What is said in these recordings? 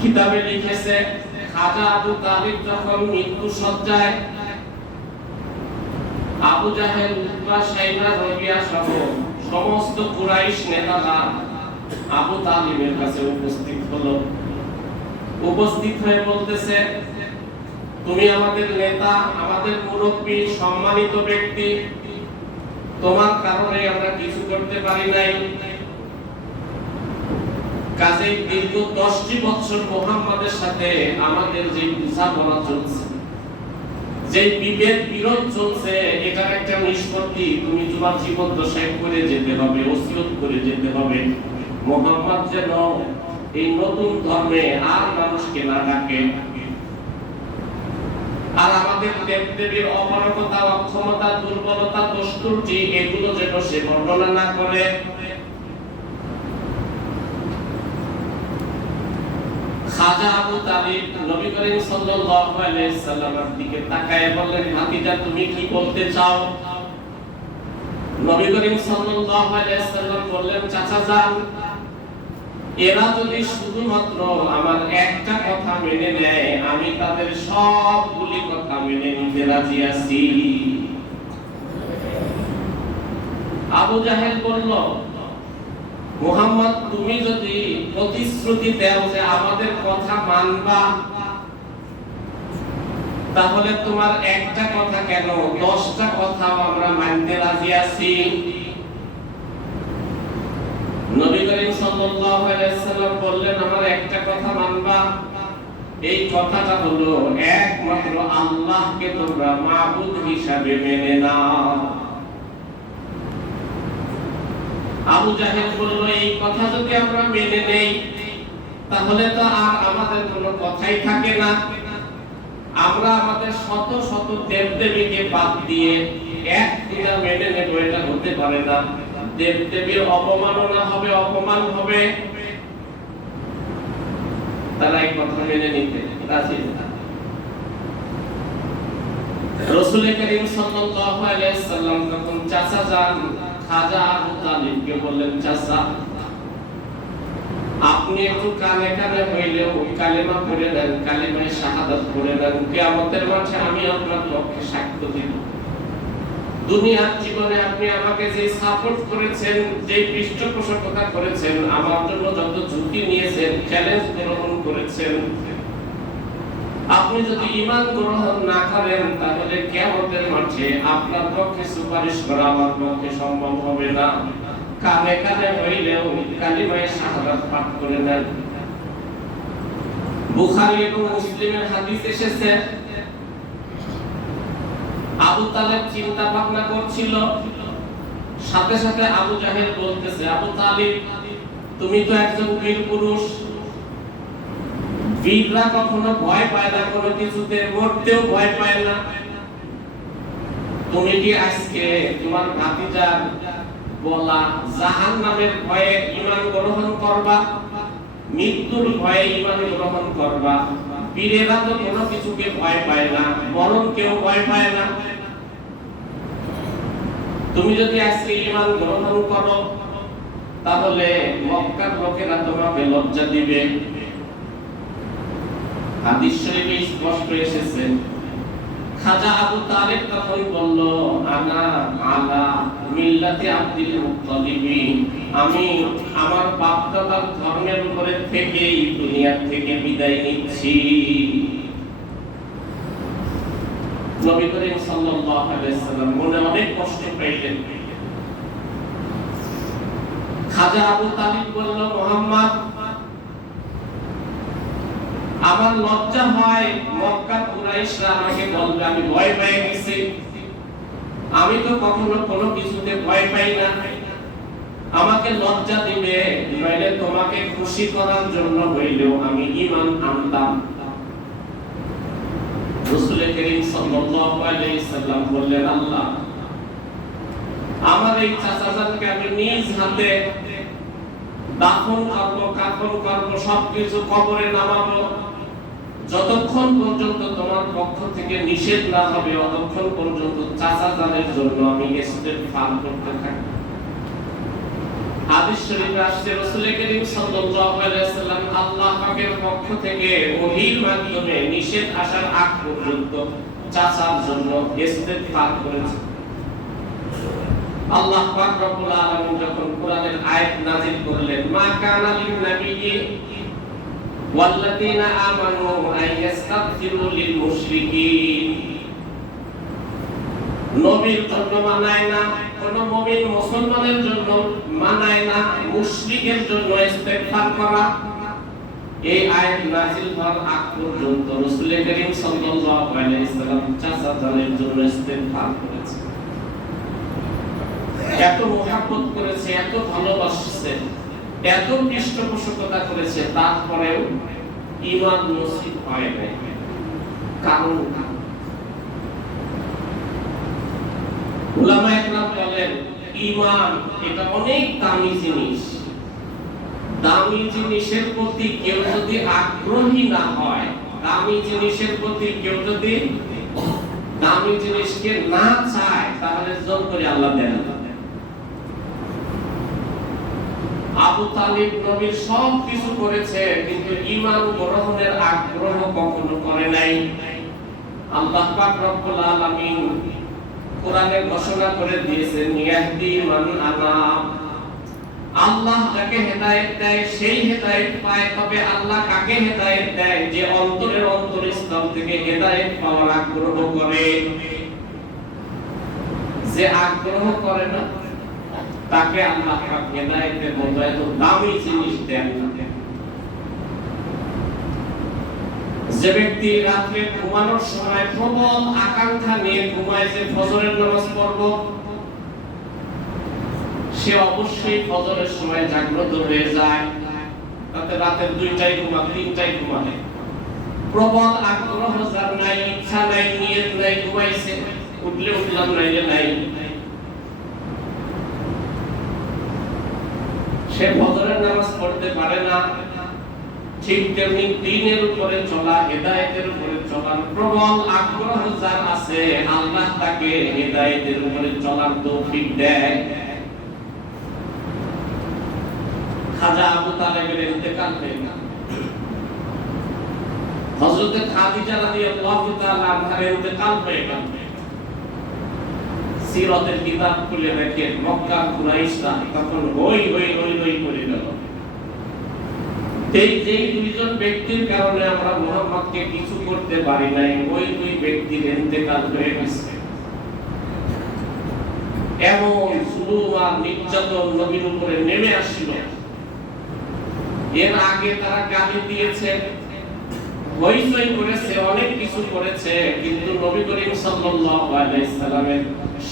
কিতাবে লিখেছে খাজা আবু তালিব যখন মৃত্যু সজ্জায় আবু জাহেল, উতবা, শাইবা, রবিয়া সহ সমস্ত কুরাইশ নেতারা আবু তালিবের কাছে উপস্থিত হলো। উপস্থিত হয়ে বলতেছে, তুমি আমাদের নেতা, আমাদের মুরব্বী, সম্মানিত ব্যক্তি, তোমার কারণে আমরা কিছু করতে পারি নাই। কাজেই দীর্ঘ 10টি বছর মুহাম্মাদের সাথে আমাদের যে বোঝাপড়া চলছে, যে বিভেদ বিরোধ চলছে, এটার একটা নিষ্পত্তি তুমি তোমার জীবন দশায় করে যেতে হবে, ওসিয়ত করে যেতে হবে। মুহাম্মদ যেন এই নতুন ধর্মে আর মানুষকে না ডাকে, আর আমাদের দেবদেবীর অপারগতা, অক্ষমতা, দুর্বলতা, দোষ ত্রুটি এগুলো যেন সে বর্ণনা না করে। খাজা আবু তালিব নবী করিম সাল্লাল্লাহু আলাইহি সাল্লামের দিকে তাকায় বললেন, ভাতিজা তুমি কি বলতে চাও? নবী করিম সাল্লাল্লাহু আলাইহি সাল্লাম বললেন, চাচা যান, এরা যদি শুধুমাত্র আমার একটা কথা মেনে নেয়, আমি তাদের সবগুলি কথা মেনে নিতে রাজি আছি। আবু জাহেল বলল, মুহাম্মদ তুমি যদি প্রতিশ্রুতি দাও যে আমাদের কথা মানবা, তাহলে তোমার একটা কথা কেন 10টা কথাও আমরা মানতে রাজি আছি। নবী করিম সাল্লাল্লাহু আলাইহি সাল্লাম বললেন, আমার একটা কথা মানবা, এই কথাটা হলো একমাত্র আল্লাহকে তোমরা মাবুদ হিসাবে মেনে নাও। আবু জাহেল বলল, এই কথা যদি আমরা মেনে নেই তাহলে তো আর আমাদের কোনো কথাই থাকে না। আমরা আমাদের শত শত দেবদেবীকে বাদ দিয়ে এক পূজা মেনে নেব, এটা হতে পারে না। দেবদেবীর অপমাননা হবে, অপমান হবে। তারা এই কথা মেনে নিতে রাজি না। রাসূল করিম সাল্লাল্লাহু আলাইহি সাল্লাম তখন চাচা যান খাজা আবু তালিবকে বললেন, চাচা আপনি একটু কানে কানে হইলেও কালেমা পড়ে দেন, কালেমায়ে শাহাদাত পড়ে দেন, কিয়ামতের মাঠে আমি আপনার পক্ষে সাক্ষ্য দিব। দুনিয়ার জীবনে আপনি আমাকে যে সাপোর্ট করেছেন, যে পৃষ্ঠপোষকতা করেছেন, আমার জন্য যত ঝুঁকি নিয়েছেন, চ্যালেঞ্জ গ্রহণ করেছেন, আপনি যদি ঈমান গ্রহণ না করেন তাহলে কিয়ামতের মাঠে আপনার পক্ষে সুপারিশ করা আমার পক্ষে সম্ভব হবে না। কানে কানে হইলেও কালিমায়ে শাহাদাত পাঠ করে নেন। বুখারী এবং মুসলিমের হাদিস এসেছে, আবু তালেব চিন্তা ভাবনা করছিল, সাথে সাথে আবু জাহেল বলতেছে, আবু তালিব তুমি তো একজন বীর পুরুষ, বীররা কখনো ভয় পায় না, কোনো কিছুতে মরতেও ভয় পায় না। তুমি কি আজকে তোমার ভাতিজার বলা জাহান্নামের ভয়ে ঈমান গ্রহণ করবা, মৃত্যুর ভয়ে ঈমান গ্রহণ করবা? বীরেরা তো কোনো কিছুকে ভয় পায় না, মরণকেও ভয় পায় না। তুমি যদি আজকে ঈমান গ্রহণ করো তাহলে মক্কার লোকেরা তোমাকে লজ্জা দিবে। হাদিস শরীফে স্পষ্ট এসেছে, খাজা আবু তালিব তখন বলল, আনা আলা মিল্লাতি আব্দুল মুত্তালিব, আমি আমার বাপ দাদার ধর্মের উপরে থেকেই দুনিয়া থেকে বিদায় নিচ্ছি। নবী করিম সাল্লাল্লাহু আলাইহি সাল্লাম মনে অনেক কষ্ট পেলেন। খাজা আবু তালিব বলল, মুহাম্মদ আমার লজ্জা হয়, মক্কার কুরাইশরা আমাকে বলবে আমি ভয় পেয়ে গেছি। আমি তো কখনো কোনো কিছুতে ভয় পাই না, আমাকে লজ্জা দিবে, নইলে তোমাকে খুশি করার জন্য হইলেও আমি ঈমান আনতাম। রাসূল করিম সাল্লাল্লাহু আলাইহি সাল্লাম বললেন, আল্লাহ আমার এই চাচাজানকে আমি নিজ হাতে দাফন করব, কাফন করব, সবকিছু কবরে নামাবো, যতক্ষণ পর্যন্ত তোমার পক্ষ থেকে নিষেধ না হবে ততক্ষণ পর্যন্ত চাচাজানের জন্য আমি ইস্তেগফার করতে থাকব। হাদিস শরীফে আসছে, রাসূল করিম সাল্লাল্লাহু আলাইহি সাল্লাম আল্লাহ পাকের পাকের পক্ষ থেকে ওহীর মাধ্যমে নিষেধ আসার আগ পর্যন্ত চাচার জন্য ইস্তেগফার করেছে। আল্লাহ পাক রব্বুল আলামিন যখন কোরআনের আয়াত নাযিল করলেন, মা কানা লিন নাবিয়্যি ওয়াল্লাযীনা আমানু আন ইস্তাগফিরু লিল মুশরিকিন, নবীর জন্য মানায় না, কোন মুমিন মুসলমানের জন্য মানায় না মুশরিকের জন্য ইস্তেগফার করা। এই আয়াত নাযিল হওয়ার আগ পর্যন্ত রাসূল করিম সাল্লাল্লাহু আলাইহি ওয়াসাল্লাম চাচা জানের জন্য ইস্তেগফার করেছে। এত মুহাব্বত করেছে, এত ভালোবাসছে, এত পৃষ্ঠপোষকতা করেছে, তারপরেও ঈমান নসিব হয় নাই। কারণ উলামায়ে কেরাম বলেন, ঈমান এটা অনেক দামি জিনিস। দামি জিনিসের প্রতি কেউ যদি আগ্রহী না হয়, দামি জিনিসের প্রতি কেউ যদি দামি জিনিসকে না চায়, তাহলে জোর করে আল্লাহ দেন না। আবু তালিব নবীর সব কিছু করেছে, কিন্তু ঈমান গ্রহণের আগ্রহ কখনো করে নাই। আল্লাহ পাক রব্বুল আলামিন কোরআনে ঘোষণা করে দিয়েছেন, ইয়াহদি মান আনাব, আল্লাহ যাকে হেদায়েত দেয় সেই হেদায়েত পায়। তবে আল্লাহ কাকে হেদায়েত দেয়? যে অন্তরের অন্তরস্থল থেকে হেদায়েত পাওয়ার আগ্রহ করে। যে আগ্রহ করে না, তাকে আল্লাহ পাক হেদায়েতের মতো এত দামি জিনিস দেন না। যে ব্যক্তি রাতে ঘুমানোর সময় প্রবল আকাঙ্ক্ষা নিয়ে ঘুমায় যে ফজরের নামাজ পড়ব, সে অবশ্যই ফজরের সময় জাগ্রত হয়ে যায়। তাতে রাতের 2টায় ঘুমা, 3টায় ঘুমায়। প্রবল আগ্রহ যার নাই, ইচ্ছা নাই, নিয়ত নাই, ঘুমাইছে, উঠলে উঠলাম, নাইলে নাই, সে ফজরের নামাজ পড়তে পারে না। ঠিক তেমনি দ্বীনের উপরে চলা, হেদায়েতের উপরে চলার প্রবল আগ্রহ যার আছে, আল্লাহ তাকে হেদায়েতের উপরে চলার তৌফিক দেয়। খাজা আবু তালেবের ইন্তেকাল হয়ে গেল। হযরত খাদিজা রাদিয়াল্লাহু তাআলা আনহার ইন্তেকাল হয়ে গেল। সিরাতের কিতাব খুলে দেখেন, মক্কার কুরাইশরা তখন হই হই হই হই করে গেল। যেই দুইজন ব্যক্তির কারণে আমরা মুহাম্মদকে কিছু করতে পারি নাই, ওই দুই ব্যক্তির ইন্তেকাল হয়ে গেছে। এমন জুলুম আর নির্যাতন নবীর উপরে নেমে আসছিল। এর আগে তারা গালি দিয়েছে, হইচই করেছে, অনেক কিছু করেছে, কিন্তু নবী করিম সাল্লাল্লাহু আলাইহি সাল্লামের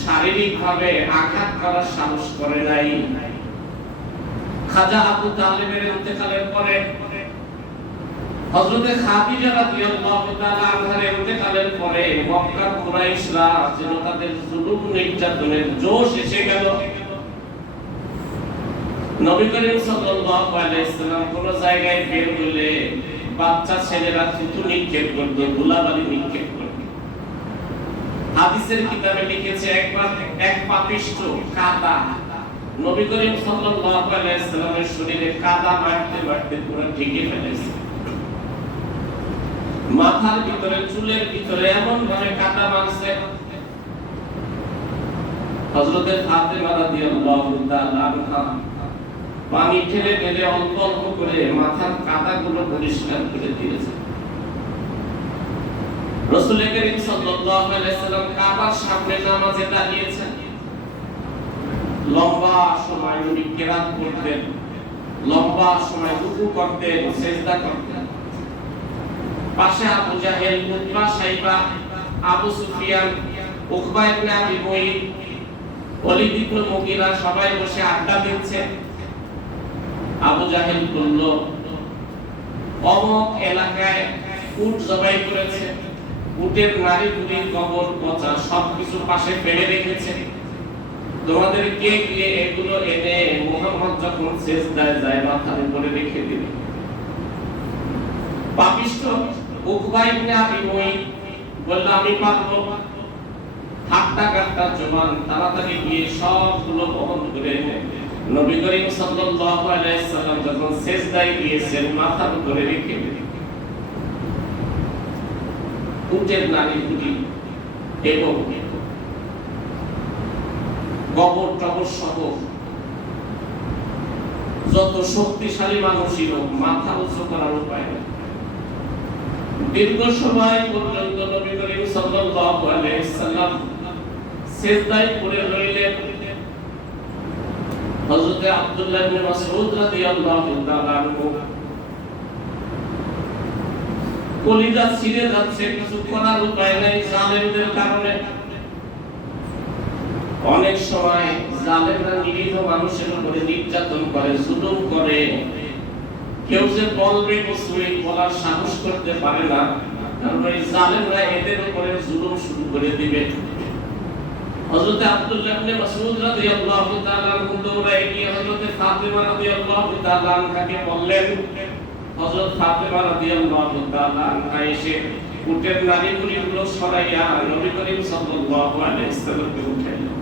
শারীরিকভাবে আঘাত করার সাহস করে নাই। খাজা আবু তালেবের ইন্তেকালের পরে হযরত খাদিজা রাদিয়াল্লাহু তাআলা আনহার ইন্তেকালের পরে মক্কার কুরাইশরা যেন তাদের জুলুম নির্যাতনের জোশ এসে গেল। নবী করিম সাল্লাল্লাহু আলাইহি সাল্লাম কোন জায়গায় বের হলে বাচ্চা ছেলেরা থুতু নিক্ষেপ করত, ধুলাবালি নিক্ষেপ করত। হাদিসের কিতাবে লিখেছে, একবার এক পাপিষ্ঠ কাদা নবী করিম সাল্লাল্লাহু আলাইহি সাল্লামের শরীরে কাদা মারতে মারতে পুরো ঢেকে ফেলেছে। মাথার ভিতরে, চুলের ভিতরে এমন ভাবে কাদা মারছে, হযরত ফাতেমা রাদিয়াল্লাহু তাআলা আনহা পানি ঢেলে ঢেলে অল্প অল্প করে মাথার কাদাগুলো পরিষ্কার করে দিয়েছে। রাসূল করিম সাল্লাল্লাহু আলাইহি সাল্লাম কাবার সামনে নামাজে দাঁড়িয়েছেন। লম্বা সময় উনি কিরাত করতেন, লম্বা সময় রুকু করতেন, সিজদা করতেন। পাশে আবু জাহেল, উতবা, শাইবা, আবু সুফিয়ান, উকবা ইবনে আবি মুঈত, ওলীদ ইবনে মুগীরা সবাই বসে আড্ডা দিচ্ছে। আবু জাহেল বলল, অমুক এলাকায় উট জবাই করেছে, উটের নারী বুড়ি কবর পচা সবকিছু পাশে ফেলে রেখেছে। তোমাদের কে গিয়ে এগুলো এনে মুহাম্মদ যখন সিজদায় যায় মাথার উপরে রেখে দিবে। পাপিষ্ঠ উকবা ইবনে আবি মুঈত বলল, আমি পারবো। হাতটা কাটটা জবান, তাড়াতাড়ি গিয়ে সবগুলো বহন করে এনে নবী করিম সাল্লাল্লাহু আলাইহি সাল্লাম যখন সিজদায় গিয়েছেন মাথার উপরে রেখে উটের নাড়িভুঁড়ি এবং গোবর টবর সহ যত শক্তিশালী মানুষই হোক মাথা উঁচু করার উপায় নেই। দীর্ঘ সময় পর্যন্ত নবী করিম সাল্লাল্লাহু আলাইহি সাল্লাম সিজদায় পড়ে রইলেন। হযরত আব্দুল্লাহ ইবনে মাসউদ রাদিয়াল্লাহু তাআলা আনহু কলিজা ছিঁড়ে যাচ্ছে, কিছু করার উপায় নাই জালেমদের কারণে। অনেক সময় জালেমরা নিরীহ মানুষের উপরে নির্যাতন করে, জুলুম করে, কেউ যে বলবে কিছুই বলার সাহস করতে পারে না, কারণ এই জালেমরা এদের উপরে জুলুম শুরু করে দিবে। হযরত আব্দুল্লাহ ইবনে মাসউদ রাদিয়াল্লাহু তাআলা আনহু দৌড়ে গিয়ে হযরত ফাতিমা রাদিয়াল্লাহু তাআলা আনহাকে বললেন। হযরত ফাতিমা রাদিয়াল্লাহু তাআলা আনহা এসে উটের নাড়িভুঁড়িগুলো সরাইয়া নবী করিম সাল্লাল্লাহু আলাইহি ওয়াসাল্লামকে উঠাইলেন।